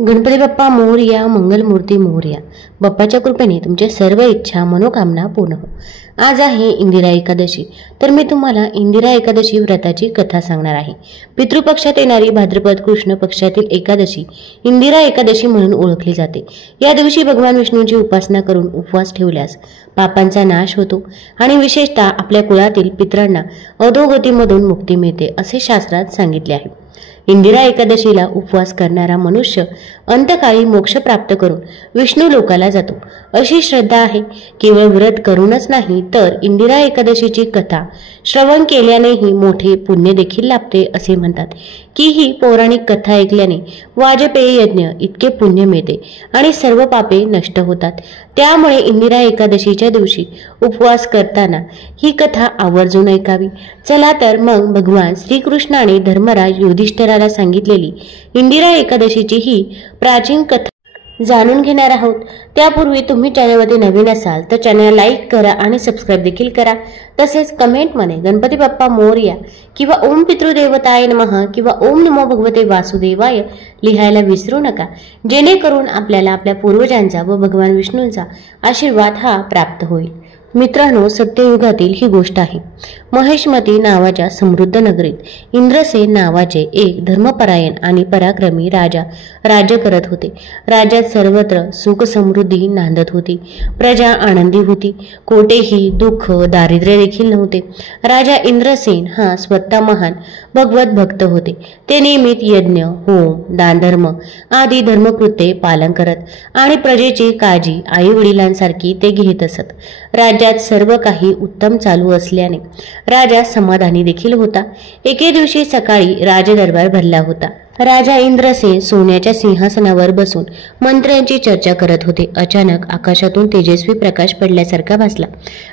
गणपती बाप्पा मोरया, मंगलमूर्ती मोरया. बाप्पाच्या कृपेने तुमच्या सर्व इच्छा मनोकामना पूर्ण हो. आज आहे इंदिरा एकादशी. तर मी तुम्हाला इंदिरा एकादशी व्रताची कथा सांगणार आहे. पितृपक्षात येणारी भाद्रपद कृष्ण पक्षातील एकादशी इंदिरा एकादशी म्हणून ओळखली जाते. या दिवशी भगवान विष्णूंची उपासना करून उपवास ठेवल्यास पापांचा नाश होतो आणि विशेषतः आपल्या कुळातील पितरांना अधोगतीमधून मुक्ती मिळते असे शास्त्रात सांगितले आहे. इंदिरा एकादशीला उपवास करणारा मनुष्य अंतकाळी मोक्ष प्राप्त करून विष्णू लोकाला जातो अशी श्रद्धा आहे. केवळ व्रत करूनच नाही तर इंदिरा एकादशीची कथा श्रवण केल्यानेही मोठे पुण्य देखील लाभते असे म्हणतात की ही पौराणिक कथा ऐकल्याने वाजपेयी यज्ञ इतके पुण्य मिळते आणि सर्व पापे नष्ट होतात. त्यामुळे इंदिरा एकादशीच्या दिवशी उपवास करताना ही कथा आवर्जून ऐकावी. चला तर मग भगवान श्रीकृष्णाने धर्मराज युधिष्ठिराला सांगितलेली इंदिरा एकादशीची ही प्राचीन कथा जाणून घेणार आहोत. त्यापूर्वी तुम्ही चॅनलवरती नवीन असाल तर चॅनल लाईक करा आणि सबस्क्राईब देखील करा. तसेच कमेंटमध्ये गणपती बाप्पा मोरया किंवा ओम पितृदेवताय नमः किंवा ओम नमो भगवते वासुदेवाय लिहायला विसरू नका, जेणेकरून आपल्याला आपल्या पूर्वजांचा व भगवान विष्णूंचा आशीर्वाद हा प्राप्त होईल. मित्रांनो, सत्ययुगातील ही गोष्ट आहे. महेशमती नावाच्या समृद्ध नगरीत इंद्रसेन नावाचे एक धर्मपरायण आणि पराक्रमी राजा राज्य करत होते. राज्यात सर्वत्र सुख समृद्धी नांदत होती. प्रजा आनंदी होती. कोठेही दुःख दारिद्र्य देखील नव्हते. राजा इंद्रसेन हा स्वतः महान भगवत भक्त होते. ते नियमित यज्ञ, होम, दानधर्म आदी धर्मकृत्ये पालन करत आणि प्रजेची काळजी आई वडिलांसारखी ते घेत असत. राज्यात सर्व काही उत्तम चालू असल्याने राजा समाधानी देखील होता. एके दिवशी सकाळी राजदरबार भरला होता. राजा इंद्रसेन सोन्याच्या सिंहासनावर बसून मंत्र्यांची चर्चा करत होते. अचानक आकाशातून तेजस्वी प्रकाश पडल्यासारखा भासला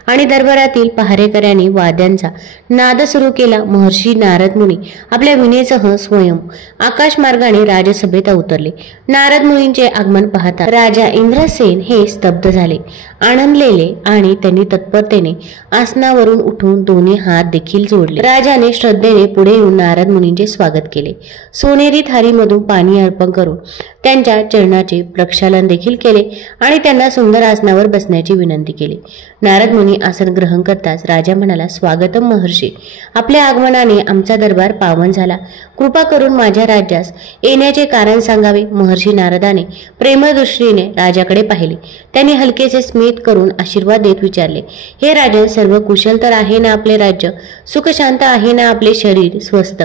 आणि दरबारातील पहारेकऱ्यांनी वाद्यांचा नाद सुरू केला. महर्षी नारद मुनी आपल्या विनेसह स्वयं आकाश मार्गाने राजसभेत उतरले. नारद मुनींचे आगमन पाहता राजा इंद्रसेन हे स्तब्ध झाले, आनंदलेले आणि त्यांनी तत्परतेने आसनावरून उठून दोन्ही हात देखील जोडले. राजाने श्रद्धेने पुढे येऊन नारद मुनींचे स्वागत केले. सोनेरी थारीमधून पाणी अर्पण करून त्यांच्या चरणाचे प्रक्षालन देखील केले आणि त्यांना सुंदर आसनावर बसण्याची विनंती केली. नारद मुनी आसन ग्रहण करताच राजा म्हणाला, स्वागतम महर्षी. आपल्या आगमनाने आमचा दरबार पावन झाला. कृपा करून माझ्या राज्यास येण्याचे कारण सांगावे. महर्षी नारदाने प्रेमळ दृष्टीने राजाकडे पाहिले. त्यांनी हलकेसे स्मित करून आशीर्वाद देत विचारले, हे राजन, सर्व कुशल तर आहे ना आपले राज्य? सुखशांत आहे ना आपले शरीर? स्वस्थ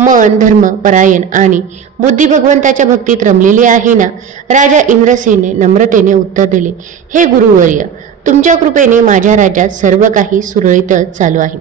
मन, धर्म परायण आणि बुद्धी भगवंताच्या भक्तीत रमलेली आहे ना? राजा इंद्रसेनने नम्रतेने उत्तर दिले, हे गुरुवर्य, तुमच्या कृपेने माझ्या राज्यात सर्व काही सुरळीतच चालू आहे.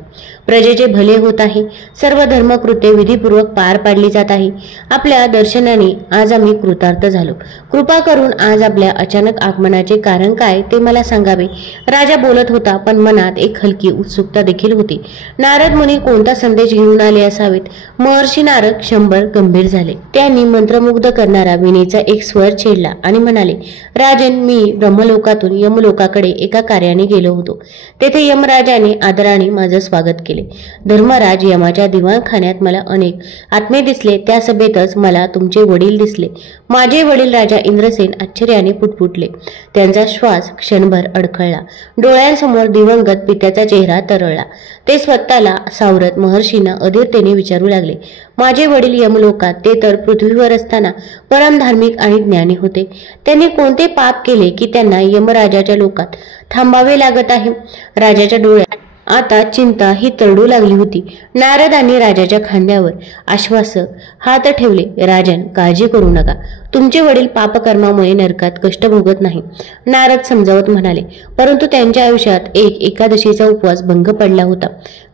प्रजेचे भले होत आहे. सर्व धर्मकृत्ये विधीपूर्वक पार पाडली जात आहे. आपल्या दर्शनाने आज आम्ही कृतार्थ झालो. कृपा करून आज आपल्या अचानक आगमनाचे कारण काय ते मला सांगावे. राजा बोलत होता, पण मनात एक हलकी उत्सुकता देखील होती. नारद मुनी कोणता संदेश घेऊन आले असावेत? महर्षी नारद क्षणभर गंभीर झाले. त्यांनी मंत्रमुग्ध करणारा विनेचा एक स्वर छेडला आणि म्हणाले, राजन, मी ब्रह्मलोकातून यमलोकाकडे एका कार्याने गेलो होतो. तेथे यमराजाने आदराने माझं स्वागत केले. धर्मराज यमाच्या दिवाणखान्यात मला अनेक आत्मे दिसले. त्या सभेतच मला तुमचे वडील दिसले. माझे वडील राजा इंद्रसेन आश्चर्याने पुटपुटले. त्यांचा श्वास क्षणभर अडखळला. डोळ्यांसमोर दिवंगत पित्याचा चेहरा तरळला. ते स्वतःला सावरत महर्षींना अधीरतेने विचारू लागले, माझे वडील यमलोकात, ते तर पृथ्वीवर असताना परमधार्मिक आणि ज्ञानी होते. त्यांनी कोणते पाप केले की त्यांना यमराजाच्या लोकात थांबावे लागत आहे? राजाच्या डोळ्यात आता चिंता ही तरडू लागली होती. नारदांनी राजाच्या खांद्यावर आश्वासक हात ठेवले. राजन, काळजी करू नका. तुमचे वडील पापकर्मामुळे नरकात कष्ट भोगत नाही. नारद समजावत म्हणाले, परंतु त्यांच्या आयुष्यात एक एकादशीचा उपवास भंग पडला होता.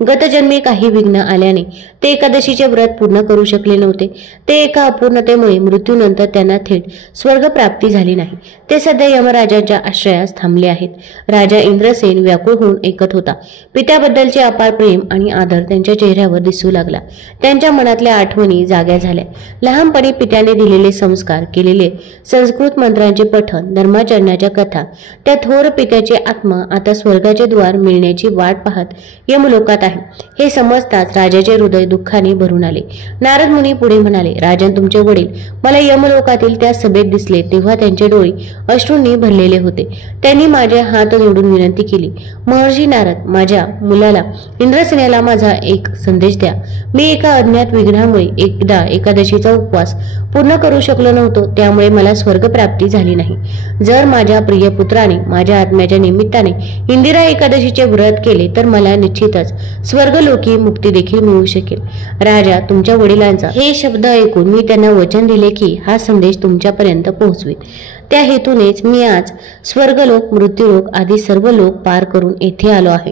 गतजन्मी काही विघ्न आल्याने ते एकादशीचे व्रत पूर्ण करू शकले नव्हते. ते एका अपूर्णतेमुळे मृत्यूनंतर त्यांना थेट स्वर्ग प्राप्ती झाली नाही. ते सध्या यमराजांच्या आश्रयास थांबले आहेत. राजा इंद्रसेन व्याकुळ होऊन ऐकत होता. पित्याबद्दलचे अपार प्रेम आणि आदर त्यांच्या चेहऱ्यावर दिसू लागला। त्यांच्या मनातल्या आठवणी जाग्या झाल्या। लहानपणी पित्याने दिलेले संस्कार, केलेले संस्कृत मंत्रांचे पठण, धर्माचरणाच्या कथा, त्या थोर पित्याची आत्मा आता स्वर्गाचे द्वार मिळण्याची वाट पाहत यमलोकात आहे हे समजताच राजाचे हृदय दुःखाने भरून आले। नारद मुनी पुढे म्हणाले, राजन, तुमचे वडील मला यमलोकातील त्या सभेत दिसले तेव्हा त्यांचे डोळे अश्रूंनी भरलेले होते। त्यांनी माझे हात जोडून विनंती केली, महर्षी नारद, माझ्या मुलाला इंद्रसेनाला माझा एक संदेश द्या। मी एका अज्ञात विघ्नामुळे एकदा एकादशीचा उपवास पूर्ण करू शकलो नव्हतो, त्यामुळे मला स्वर्ग प्राप्ती झाली नाही। जर माझ्या प्रिय पुत्राने माझ्या आत्म्याच्या निमित्ताने इंदिरा एकादशीचे व्रत केले तर मला निश्चितच स्वर्गलोकी मुक्ती देखील मिळू शकेल। राजा, तुमच्या वडिलांचा हे शब्द ऐकून मी त्यांना वचन दिले की हा संदेश तुमच्यापर्यंत पोहोचवेल। त्या हेतूनेच मी आज स्वर्गलोक, मृत्यूलोक आदी सर्व लोक पार करून येथे आलो आहे।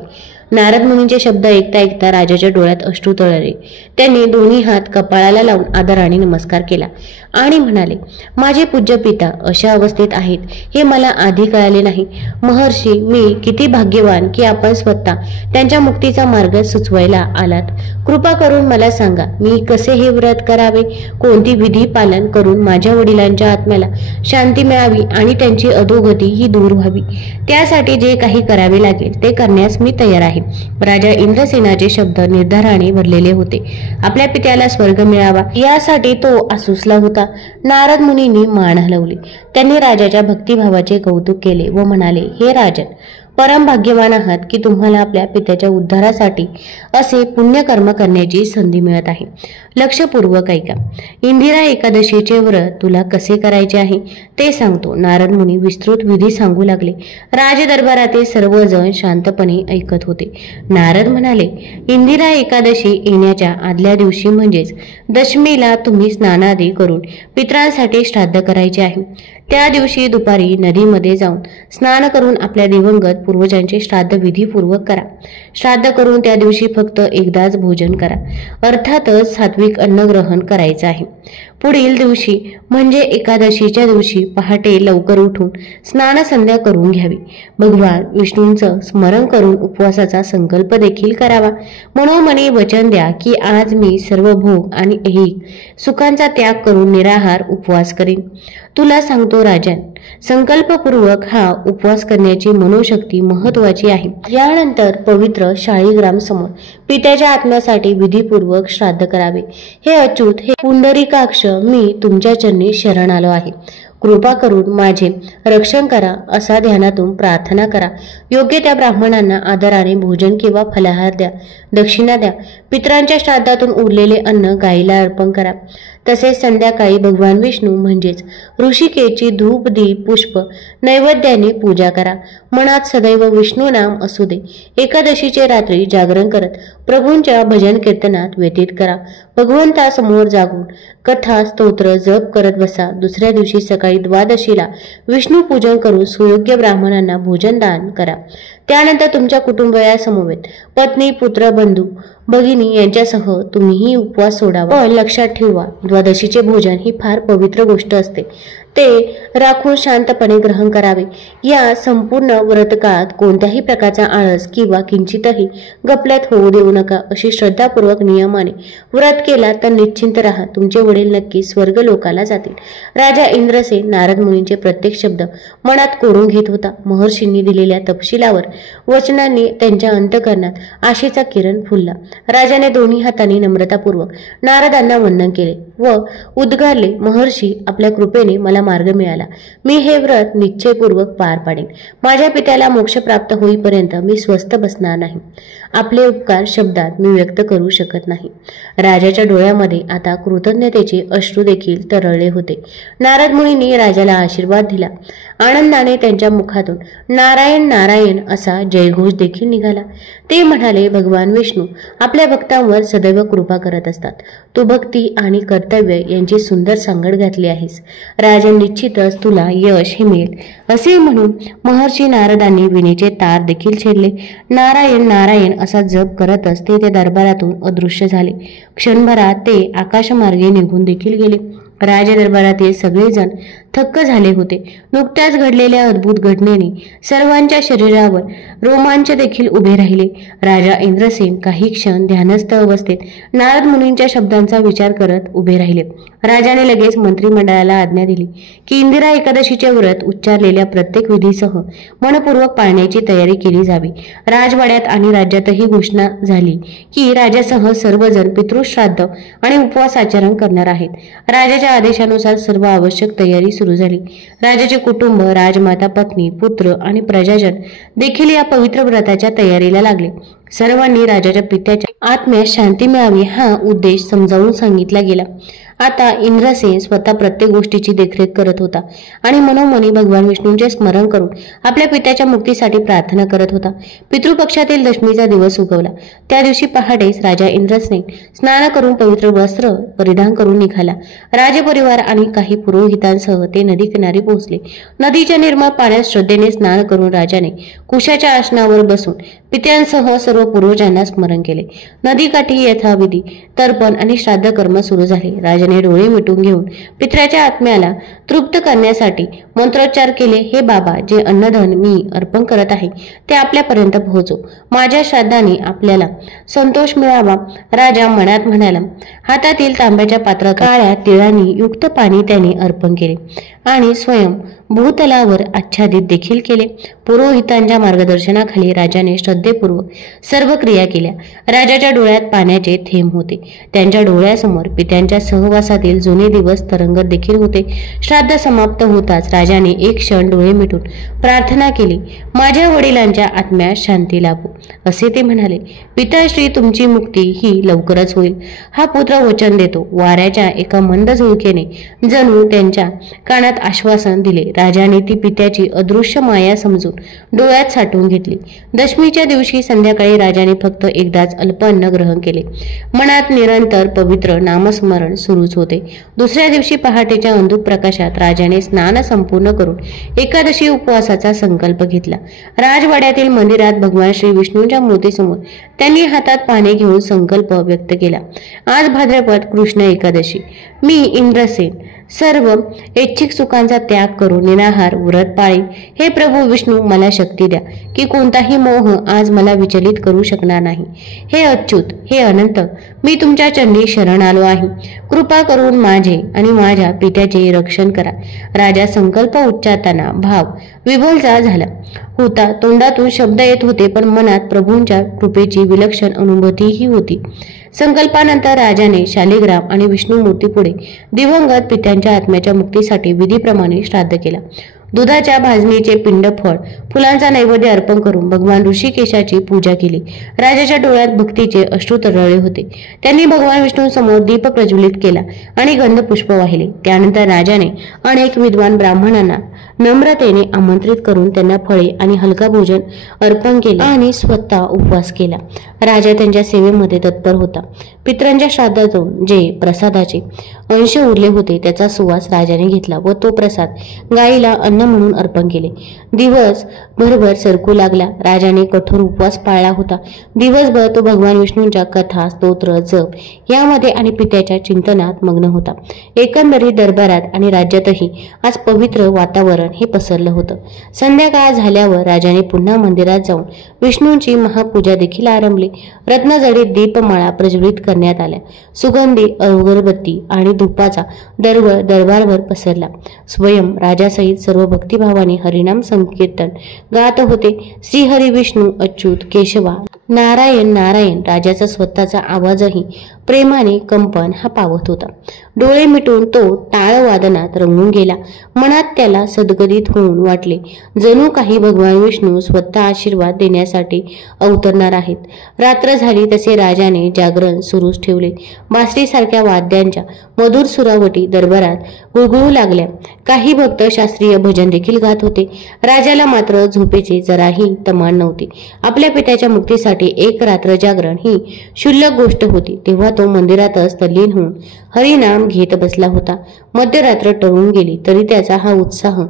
नारद मुनींचे शब्द ऐकता ऐकता राजाच्या डोळ्यात अश्रू तळले। त्यांनी दोन्ही हात कपाळाला लावून आदराने नमस्कार केला आणि म्हणाले, माझे पूज्य पिता अशा अवस्थेत आहेत हे मला आधी कळाले नाही। महर्षी, मी किती भाग्यवान की आपण स्वतः त्यांच्या मुक्तीचा मार्ग सुचवायला आलात। कृपा करून मला सांगा, मी कसे हे व्रत करावे, कोणती विधी पालन करून माझ्या वडिलांच्या आत्म्याला शांती मिळावी आणि त्यांची अधोगती ही दूर व्हावी। त्यासाठी जे काही करावे लागेल ते करण्यास मी तयार आहे। राजा इंद्रसेनाचे शब्द निर्धाराने भरलेले होते। आपल्या पित्याला स्वर्ग मिळावा यासाठी तो आसुसला होता। नारद मुनींनी मान हलवली। त्यांनी राजाच्या भक्तिभावाचे कौतुक केले व म्हणाले, हे राजन, परम भाग्यवान आहात की तुम्हाला आपल्या पित्याच्या उद्धारासाठी असे पुण्यकर्म करण्याची संधी मिळत आहे। लक्षपूर्वक ऐका। इंदिरा एकादशीचे व्रत तुला कसे करायचे आहे ते सांगतो। नारद मुनी विस्तृत विधी सांगू लागले। राजदरबारातील सर्वजण शांतपणे ऐकत होते। नारद म्हणाले, इंदिरा एकादशी येण्याच्या आदल्या दिवशी म्हणजेच दशमीला तुम्ही स्नानादी करून पितरांसाठी श्राद्ध करायचे आहे। त्या दिवशी दुपारी नदीमध्ये जाऊन स्नान करून आपल्या दिवंगत पूर्वजांचे श्राद्ध विधीपूर्वक करा। श्राद्ध करून त्या दिवशी फक्त एकदाच भोजन करा, अर्थातच सात्विक अन्न ग्रहण करायचं आहे। पुढील दिवशी म्हणजे एकादशीच्या दिवशी पहाटे लवकर उठून स्नान संध्या करून घ्यावी। भगवान विष्णूंचं स्मरण करून उपवासाचा संकल्प देखील करावा। मनोमनी वचन द्या की आज मी सर्व भोग आणि ऐहिक सुखांचा त्याग करून निराहार उपवास करीन। तुला सांगतो राजन, संकल्पपूर्वक हा उपवास करण्याची मनोशक्ती महत्वाची आहे। यानंतर पवित्र शाळीग्राम समोर पित्याच्या आत्म्यासाठी विधीपूर्वक श्राद्ध करावे। हे अच्युत, हे पुंडरीकाक्ष, मी तुमच्या चरणी शरण आलो आहे। कृपा करून माझे रक्षण करा असा ध्यानातून प्रार्थना करा। योग्य त्या ब्राह्मणांना आदराने भोजन किंवा फलाहार द्या, दक्षिणा द्या। पितरांच्या श्राद्धातून उरलेले अन्न गायीला अर्पण करा। तसेच संध्याकाळी भगवान विष्णू म्हणजेच ऋषिकेशची धूप, दीप, पुष्प नैवेद्याने पूजा करा। मनात सदैव विष्णू नाम असू दे। एकादशीचे रात्री जागरण करत प्रभूंच्या भजन कीर्तनात व्यतीत करा। भगवंतासमोर जागून कथा, स्तोत्र, जप करत बसा। दुसऱ्या दिवशी सकाळी द्वादशीला विष्णू पूजन करून सुयोग्य ब्राह्मणांना भोजन दान करा। त्यानंतर तुमच्या कुटुंबियासमवेत पत्नी, पुत्र, बंधू, भगिनी यांच्यासह तुम्हीही उपवास सोडावा। पण लक्षात ठेवा, द्वादशीचे भोजन ही फार पवित्र गोष्ट असते, ते राखून शांतपणे ग्रहण करावे। या संपूर्ण व्रतकाळात कोणत्याही प्रकारचा आळस किंवा किंचितही गफलत होऊ देऊ नका। अशी श्रद्धापूर्वक नियमाने व्रत केला तर निश्चिंत राहा, तुमचे वडील नक्की स्वर्ग लोकाला जातील। राजा इंद्रसेन नारद मुनींचे प्रत्येक शब्द मनात कोरून घेत होता। महर्षींनी दिलेल्या तपशिलावर वचनांनी त्यांच्या अंतःकरणात आशेचा किरण फुलला। राजाने दोन्ही हातांनी नम्रतापूर्वक नारदांना वंदन केले व उद्गारले, महर्षी, आपल्या कृपेने मला मार्ग मिळाला। मी हे व्रत निश्चयपूर्वक पार पाडेन। माझ्या पित्याला मोक्ष प्राप्त होईपर्यंत मी स्वस्थ बसणार नाही। आपले उपकार शब्दात मी व्यक्त करू शकत नाही। राजाच्या डोळ्यामध्ये आता कृतज्ञतेचे अश्रू देखील तरळले होते। नारद मुनींनी राजाला आशीर्वाद दिला। आनंदाने त्यांच्या मुखातून नारायण नारायण असा जयघोष देखील निघाला। ते म्हणाले, भगवान विष्णू आपल्या भक्तांवर सदैव कृपा करत असतात। तू भक्ती आणि कर्तव्य यांची सुंदर सांगड घातली आहेस। राजन, निश्चितच तुला यश हे मिळेल। असे म्हणून महर्षी नारदांनी विणेचे तार देखील छेडले। नारायण नारायण असा जप करतच ते दरबारातून अदृश्य झाले। क्षणभरात ते आकाशमार्गे निघून देखील गेले। राजदरबारातील सगळेजण थक्क झाले होते. नुकत्याच घडलेल्या अद्भुत घटनेने सर्वांच्या शरीरावर रोमांच देखील उभे राहिले. राजा इंद्रसेन काही क्षण ध्यानस्थ अवस्थेत नारद मुनींच्या शब्दांचा विचार करत उभे राहिले. राजाने लगेच मंत्रिमंडळाला आज्ञा दिली की इंदिरा एकादशीचे व्रत उच्चारलेल्या प्रत्येक विधीसह मनपूर्वक पाळण्याची तयारी केली जावी. राजवाड्यात आणि राज्यातही घोषणा झाली की राजासह सर्वजण पितृश्राद्ध आणि उपवासाचरण करणार आहेत. राजाच्या आदेशानुसार सर्व आवश्यक तयारी सुरू झाली. राजाचे कुटुंब, राजमाता, पत्नी, पुत्र आणि प्रजाजन देखील या पवित्र व्रताच्या तयारीला लागले. सर्वांनी राजाच्या पित्याच्या आत्म्यास शांती मिळावी हा उद्देश समजावून सांगितला गेला. आता इंद्रसेन स्वतः प्रत्येक गोष्टीची देखरेख करत होता आणि मनोमनी भगवान विष्णूंचे स्मरण करून आपल्या पित्याच्या मुक्तीसाठी प्रार्थना करत होता. पितृपक्षातील दशमीचा दिवस उगवला. त्या दिवशी पहाटेच राजा इंद्रसेन स्नान करून पवित्र वस्त्र परिधान करून निघाला. राजपरिवार आणि काही पुरोहितांसह ते नदी किनारी पोहोचले. नदीच्या निर्मळ पाण्यात श्रद्धेने स्नान करून राजाने कुशाच्या आसनावर बसून पित्यांसह सर्व पूर्वजांना स्मरण केले. नदीकाठी यथाविधी तर्पण आणि श्राद्ध कर्म सुरू झाले. राजाने डोळे मिटून घेऊन पित्र्याच्या आत्म्याला तृप्त करण्यासाठी मंत्रोच्चार केले. हे बाबा, जे अन्नधन मी अर्पण करत आहे ते आपल्यापर्यंत पोहोचो. माझ्या श्राद्धाने आपल्याला संतोष मिळावा. राजा मनात म्हणाला. हातातील तांब्याच्या पात्रात काळ्या तिळांनी युक्त पाणी त्याने अर्पण केले आणि स्वयं भूतलावर आच्छादित देखील केले. पुरोहितांच्या मार्गदर्शनाखाली राजाने श्रद्धेपूर्वक सर्व क्रिया केल्या. राजाच्या डोळ्यात पाण्याचे थेंब होते. त्यांच्या डोळ्यासमोर पित्यांच्या सहवासातील जुने दिवस तरंगत देखील होते. श्राद्ध समाप्त होताच राजाने एक क्षण डोळे मिटून प्रार्थना केली. माझ्या वडिलांच्या आत्म्यास शांती लाभो, असे ते म्हणाले. पिताश्री, तुमची मुक्ती ही लवकरच होईल हा पुत्र वचन देतो. वाऱ्याच्या एका मंद झुळकेने जणू त्यांच्या कानात आश्वासन दिले. राजाने ती पित्याची अदृश्य माया समजून डोळ्यात साठवून घेतली. दशमीच्या दिवशी संध्याकाळी राजाने फक्त एकदाच अल्प अन्न ग्रहण केले. मनात निरंतर पवित्र नामस्मरण सुरूच होते. दुसऱ्या दिवशी पहाटेच्या अंधुक प्रकाशात राजाने स्नान संपूर्ण करून एकादशी उपवासाचा संकल्प घेतला. राजवाड्यातील मंदिरात भगवान श्री विष्णूंच्या मूर्तीसमोर त्यांनी हातात पाने घेऊन संकल्प व्यक्त केला. आज भाद्रपद कृष्ण एकादशी. मी इंद्रसेन सर्व ऐच्छिक सुखांचा त्याग करून निराहार व्रत पाळीन. हे प्रभू विष्णू, मला शक्ती द्या की कोणताही मोह आज मला विचलित करू शकणार नाही. हे अच्युत, हे अनंत, मी तुमच्या चरणी शरण आलो आहे. कृपा करून माझे आणि माझ्या पित्याचे रक्षण करा. राजा संकल्प उच्चारताना भाव विभोलचा झाला होता. तोंडातून शब्द येत होते, पण मनात प्रभूंच्या कृपेची विलक्षण अनुभूतीही होती. संकल्पानंतर राजाने शालिग्राम आणि विष्णूमूर्ती पुढे दिवंगत पित्यांच्या आत्म्याच्या मुक्तीसाठी विधीप्रमाणे श्राद्ध केला. दुधाच्या भाजणीचे पिंड, फळ, फुलांचा नैवेद्य अर्पण करून भगवान ऋषिकेशाची पूजा केली. राजाच्या डोळ्यात भक्तीचे अश्रू तरळले होते. त्यांनी भगवान विष्णूंसमोर दीप प्रज्वलित केला आणि गंधपुष्प वाहिले. त्यानंतर राजाने अनेक विद्वान ब्राह्मणांना नम्रतेने आमंत्रित करून त्यांना फळे आणि हलका भोजन अर्पण केले आणि स्वतः उपवास केला. राजा त्यांच्या सेवेमध्ये तत्पर होता. पितरांच्या श्राद्धातून जे प्रसादाचे अंश उरले होते त्याचा सुवास राजाने घेतला व तो प्रसाद गायीला अन्न म्हणून अर्पण केले. दिवस भरभर सरकू लागला. राजाने कठोर उपवास पाळला होता. दिवसभर तो भगवान विष्णूंच्या कथा, स्तोत्र, जप यामध्ये आणि पित्याच्या चिंतनात मग्न होता. एकंदरीत दरबारात आणि राज्यातही आज पवित्र वातावरण हे पसरलं होतं. संध्याकाळ झाल्यावर राजाने पुन्हा मंदिरात जाऊन विष्णूंची महापूजा देखील आरंभली. रत्नजडीत दीपमाळा प्रज्वलित करण्यात आल्या. सुगंधी अगरबत्ती आणि धुपाचा दरबारभर पसरला. स्वयं राजासहित सर्व भक्तिभावाने हरिनाम संकीर्तन गात होते. श्रीहरी, विष्णू, अच्युत, केशवा, नारायण नारायण. राजाचा स्वतःचा आवाजही प्रेमाने कंपन हा पावत होता. डोळे मिटून तो टाळवादनात रंगून गेला. मनात त्याला सद्गदित होऊन वाटले जणू काही भगवान विष्णू स्वतः आशीर्वाद देण्यासाठी अवतरणार आहेत. रात्र झाली तसे राजाने जागरण सुरूच ठेवले. बासरीसारख्या वाद्यांच्या मधुर सुरावटी दरबारात गुळगुळू लागल्या. काही भक्त शास्त्रीय भजन देखील गात होते. राजाला मात्र झोपेची जराही तमान नव्हती. आपल्या पित्याच्या मुक्तीसाठी एक रात्र जागरण ही क्षुल्लक गोष्ट होती. तेव्हा तो मंदिरातच तल्लीन होऊन हरिनाम घेत बसला होता. मध्यरात्र टळून गेली तरी त्याचा हा उत्साह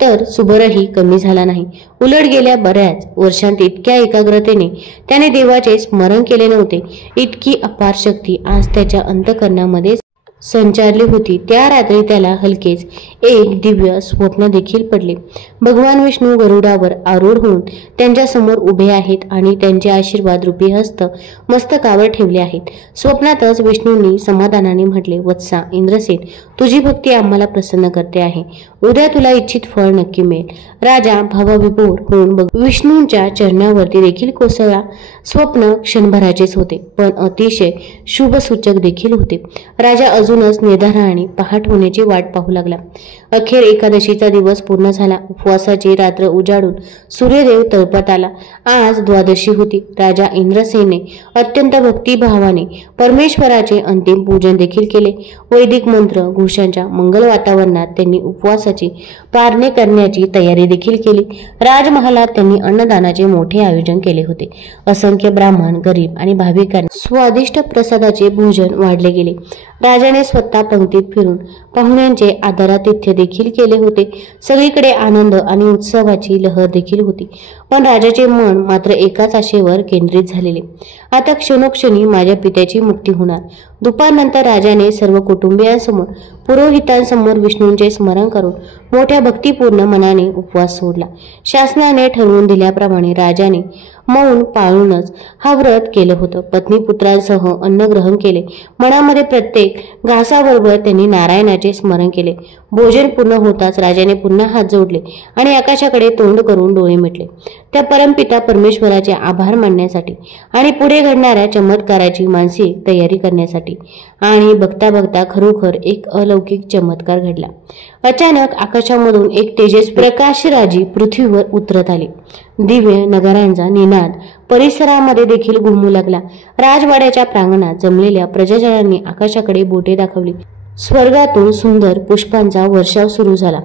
तर सुभरही कमी झाला नाही. उलट गेल्या बऱ्याच वर्षांत इतक्या एकाग्रतेने त्याने देवाचे स्मरण केले नव्हते. इतकी अपार शक्ती आज त्याच्या अंतःकरणामध्ये संचारली होती त्या रात्री त्याला हलकेच एक दिव्य स्वप्न देखील पडले. भगवान विष्णू गरुडावर आरूढ होऊन त्यांच्या समोर उभे आहेत आणि त्यांचे आशीर्वाद रूपी हस्त मस्तकावर ठेवले आहेत. स्वप्नातच विष्णूंनी समाधानाने म्हटले, वत्सा इंद्रसेन, तुझी भक्ती आम्हाला प्रसन्न करते आहे. उद्या तुला इच्छित फळ नक्की मिळेल. राजा भावविभोर होऊन विष्णूंच्या चरणावरती देखील कोसळला. स्वप्न क्षणभराचेच होते, पण अतिशय शुभसूचक देखील होते. राजा अजूनच निर्धाराने पहाट होण्याची वाट पाहू लागला. अखेर एकादशीचा दिवस पूर्ण झाला. उपवासाची रात्र उजाडून सूर्यदेव तळपत आला. आज द्वादशी होती. राजा इंद्रसेनने अत्यंत भक्तिभावाने परमेश्वराचे अंतिम पूजन देखील केले. वैदिक मंत्र घोषांच्या मंगल वातावरणात त्यांनी उपवासाची पारणे करण्याची तयारी देखील केली. राजमहालात त्यांनी अन्नदानाचे मोठे आयोजन केले होते. असंख्य ब्राह्मण, गरीब आणि भाविकांना स्वादिष्ट प्रसादाचे भोजन वाढले गेले. राजाने स्वतः पंक्तीत फिरून पाहुण्यांचे आदरातिथ्य देखील केले होते. सगळीकडे आनंद आणि उत्सवाची लहर देखील होती. पण राजाचे मन मात्र एकाच आशेवर केंद्रित झालेले. आता क्षणोक्षणी माझ्या पित्याची मुक्ती होणार. दुपारनंतर राजाने सर्व कुटुंबियांसमोर, पुरोहितांसमोर विष्णूंचे स्मरण करून मोठ्या भक्तिपूर्ण मनाने उपवास सोडला. शासनाने ठरवून दिल्याप्रमाणे राजाने मौन पाळूनच हा व्रत केलं होतं. पत्नी पुत्रांसह अन्न ग्रहण केले. मनामध्ये प्रत्येक घासाबरोबर त्यांनी नारायणाचे स्मरण केले. भोजन पूर्ण होताच राजाने पुन्हा हात जोडले आणि आकाशाकडे तोंड करून डोळे मिटले. त्या परमपिता परमेश्वराचे आभार मानण्यासाठी आणि पुढे घडणाऱ्या चमत्काराची मानसिक तयारी करण्यासाठी. आणि बघता बघता खरोखर एक अलौकिक चमत्कार घडला. अचानक आकाशामधून एक तेजस्वी प्रकाशराजी पृथ्वीवर उतरत आले. दिव्य नगरांचा निनाद परिसरामध्ये देखील घुमू लागला. राजवाड्याच्या प्रांगणात जमलेल्या प्रजाजनांनी आकाशाकडे बोटे दाखवली. स्वर्गातून सुंदर पुष्पांचा वर्षाव सुरू झाला.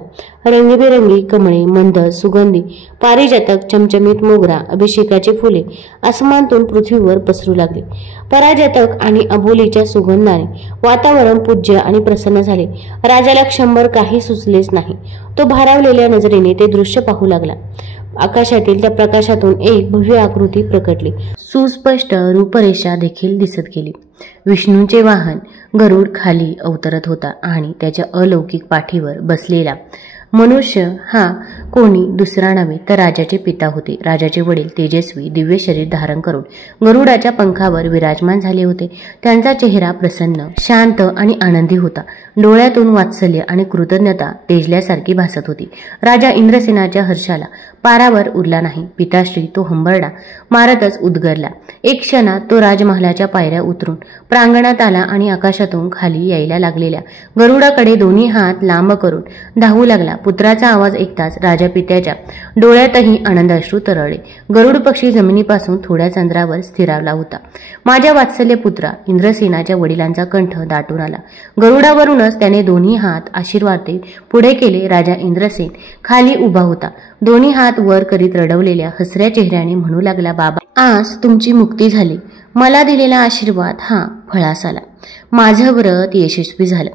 रंगीबेरंगी कमळे, मंद सुगंधी पारिजातक, चमचमीत मोगरा, अभिषेकाची फुले आसमानातून पृथ्वीवर पसरू लागली. पारिजातक आणि अबोलीच्या सुगंधाने वातावरण पूज्य आणि प्रसन्न झाले. राजाला क्षणभर काही सुचलेच नाही. तो भारावलेल्या नजरेने ते दृश्य पाहू लागला. आकाशातील त्या प्रकाशातून एक भव्य आकृती प्रकटली. सुस्पष्ट रूपरेषा देखील दिसत गेली. विष्णूंचे वाहन गरुड खाली अवतरत होता आणि त्याच्या अलौकिक पाठीवर बसलेला मनुष्य हा कोणी दुसरा नव्हे तर राजाचे पिता होते. राजाचे वडील तेजस्वी दिव्य शरीर धारण करून गरुडाच्या पंखावर विराजमान झाले होते. त्यांचा चेहरा प्रसन्न, शांत आणि आनंदी होता. डोळ्यातून वात्सल्य आणि कृतज्ञता तेजल्यासारखी भासत होती. राजा इंद्रसेनाच्या हर्षाला पारावर उरला नाही. पिताश्री तो हंबरडा मारतच उद्गरला. एक क्षणात तो राजमहालाच्या पायऱ्या उतरून प्रांगणात आला आणि आकाशातून खाली यायला लागलेल्या गरुडाकडे दोन्ही हात लांब करून धावू लागला. पुत्राचा आवाज ऐकताच राजा पित्याच्या डोळ्यातही आनंदाश्रू तरळले. गरुड पक्षी जमिनीपासून थोड्याच अंतरावर स्थिरावला होता. माझ्या वात्सल्य पुत्रा, इंद्रसेनाच्या वडिलांचा कंठ दाटून आला. गरुडावरूनच त्याने दोन्ही हात आशीर्वाद पुढे केले. राजा इंद्रसेन खाली उभा होता. दोन्ही हात वर करीत रडवलेल्या हसऱ्या चेहऱ्याने म्हणू लागला, बाबा, आज तुमची मुक्ती झाली. मला दिलेला आशीर्वाद हा फळास आला. माझं व्रत यशस्वी झालं.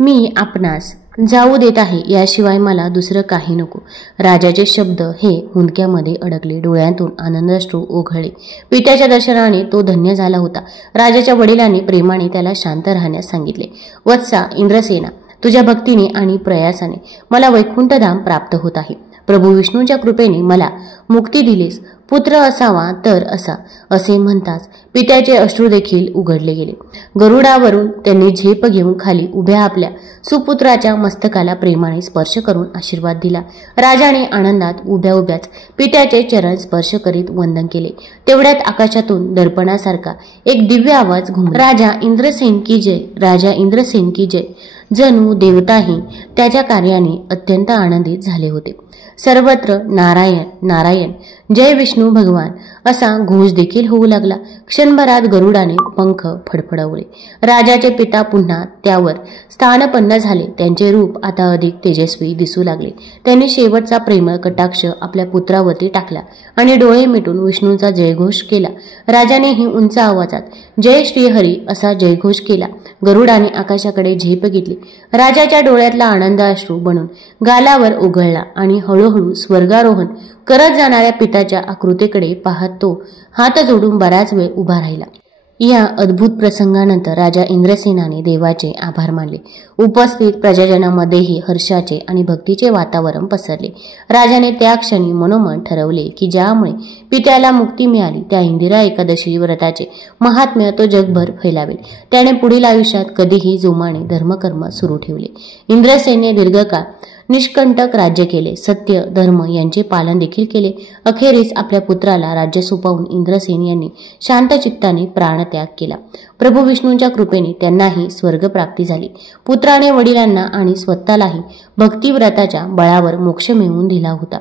मी आपणास जाऊ देत आहे. याशिवाय मला दुसरं काही नको. राजाचे शब्द हे हुंदक्यामध्ये अडकले. डोळ्यातून आनंदाश्रू ओघळले. पित्याच्या दर्शनाने तो धन्य झाला होता. राजाच्या वडिलांनी प्रेमाने त्याला शांत राहण्यास सांगितले. वत्सा इंद्रसेना, तुझ्या भक्तीने आणि प्रयासाने मला वैकुंठधाम प्राप्त होत आहे. प्रभू विष्णूंच्या कृपेने मला मुक्ती दिलीस. पुत्र असावा तर असा, असे म्हणताच पित्याचे अश्रू देखील उघडले गेले. गरुडावरून त्यांनी झेप घेऊन खाली उभ्या आपल्या सुपुत्राच्या मस्तकाला प्रेमाने स्पर्श करून आशीर्वाद दिला. राजाने आनंदात उभ्या उभ्याच पित्याचे चरण स्पर्श करीत वंदन केले. तेवढ्यात आकाशातून दर्पणासारखा एक दिव्य आवाज घुमला, राजा इंद्रसेन की जय, राजा इंद्रसेन की जय. जणू देवताही त्याच्या कार्याने अत्यंत आनंदित झाले होते. सर्वत्र नारायण नारायण, जय विष्णू भगवान असा घोष देखील होऊ लागला. क्षणभरात गरुडाने पंख फडफडवले. राजाचे पिता पुन्हा त्यावर स्थानपन्न झाले. त्यांचे रूप आता अधिक तेजस्वी दिसू लागले. त्यांनी शेवटचा प्रेमळ कटाक्ष आपल्या पुत्रावरती टाकला आणि डोळे मिटून विष्णूंचा जयघोष केला. राजानेही उंच आवाजात जय श्रीहरी असा जयघोष केला. गरुडाने आकाशाकडे झेप घेतली. राजाच्या डोळ्यातला आनंद अश्रू बनून गालावर उघळला आणि हळूहळू स्वर्गारोहण करत जाणाऱ्या पिताच्या आकृतीकडे पाहत तो हात जोडून बराच वेळ उभा राहिला. या अद्भुत प्रसंगानंतर राजा इंद्रसेनाने देवाचे आभार मानले. उपस्थित प्रजाजनामध्येही हर्षाचे आणि भक्तीचे वातावरण पसरले. राजाने त्या क्षणी मनोमन ठरवले की ज्यामुळे पित्याला मुक्ती मिळाली त्या इंदिरा एकादशी व्रताचे महात्म्य तो जगभर फैलावेल. त्याने पुढील आयुष्यात कधीही जोमाने धर्मकर्म सुरू ठेवले. इंद्रसेनने दीर्घकाळ निष्कंटक राज्य केले. सत्य धर्म यांचे पालन देखील केले. अखेरीस आपल्या पुत्राला राज्य सोपवून इंद्रसेन यांनी शांत चित्ताने प्राणत्याग केला. प्रभू विष्णूंच्या कृपेने त्यांनाही स्वर्गप्राप्ती झाली. पुत्राने वडिलांना आणि स्वतःलाही भक्तिव्रताच्या बळावर मोक्ष मिळवून दिला होता.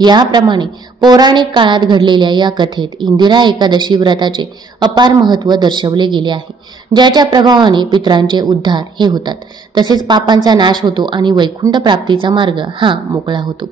याप्रमाणे पौराणिक काळात घडलेल्या या कथेत इंदिरा एकादशी व्रताचे अपार महत्त्व दर्शवले गेले आहे, ज्याच्या प्रभावाने पितरांचे उद्धार हे होतात, तसेच पापांचा नाश होतो आणि वैकुंठ प्राप्तीचा मार्ग हा मोकळा होतो.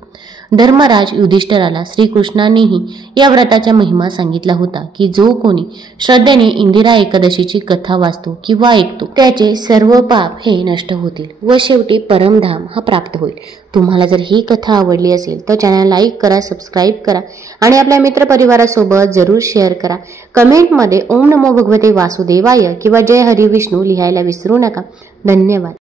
धर्मराज युधिष्ठिराला श्रीकृष्णांनीही या व्रताचा महिमा सांगितला होता की जो कोणी श्रद्धेने इंदिरा एकादशीची कथा वाचतो किंवा ऐकतो त्याचे सर्व पाप हे नष्ट होतील व शेवटी परमधाम हा प्राप्त होईल. तुम्हाला जर ही कथा आवडली असेल तर चॅनल लाईक करा, सबस्क्राईब करा आणि आपल्या मित्रपरिवारासोबत जरूर शेअर करा. कमेंटमध्ये ओम नमो भगवते वासुदेवाय किंवा जय हरी विष्णू लिहायला विसरू नका. धन्यवाद.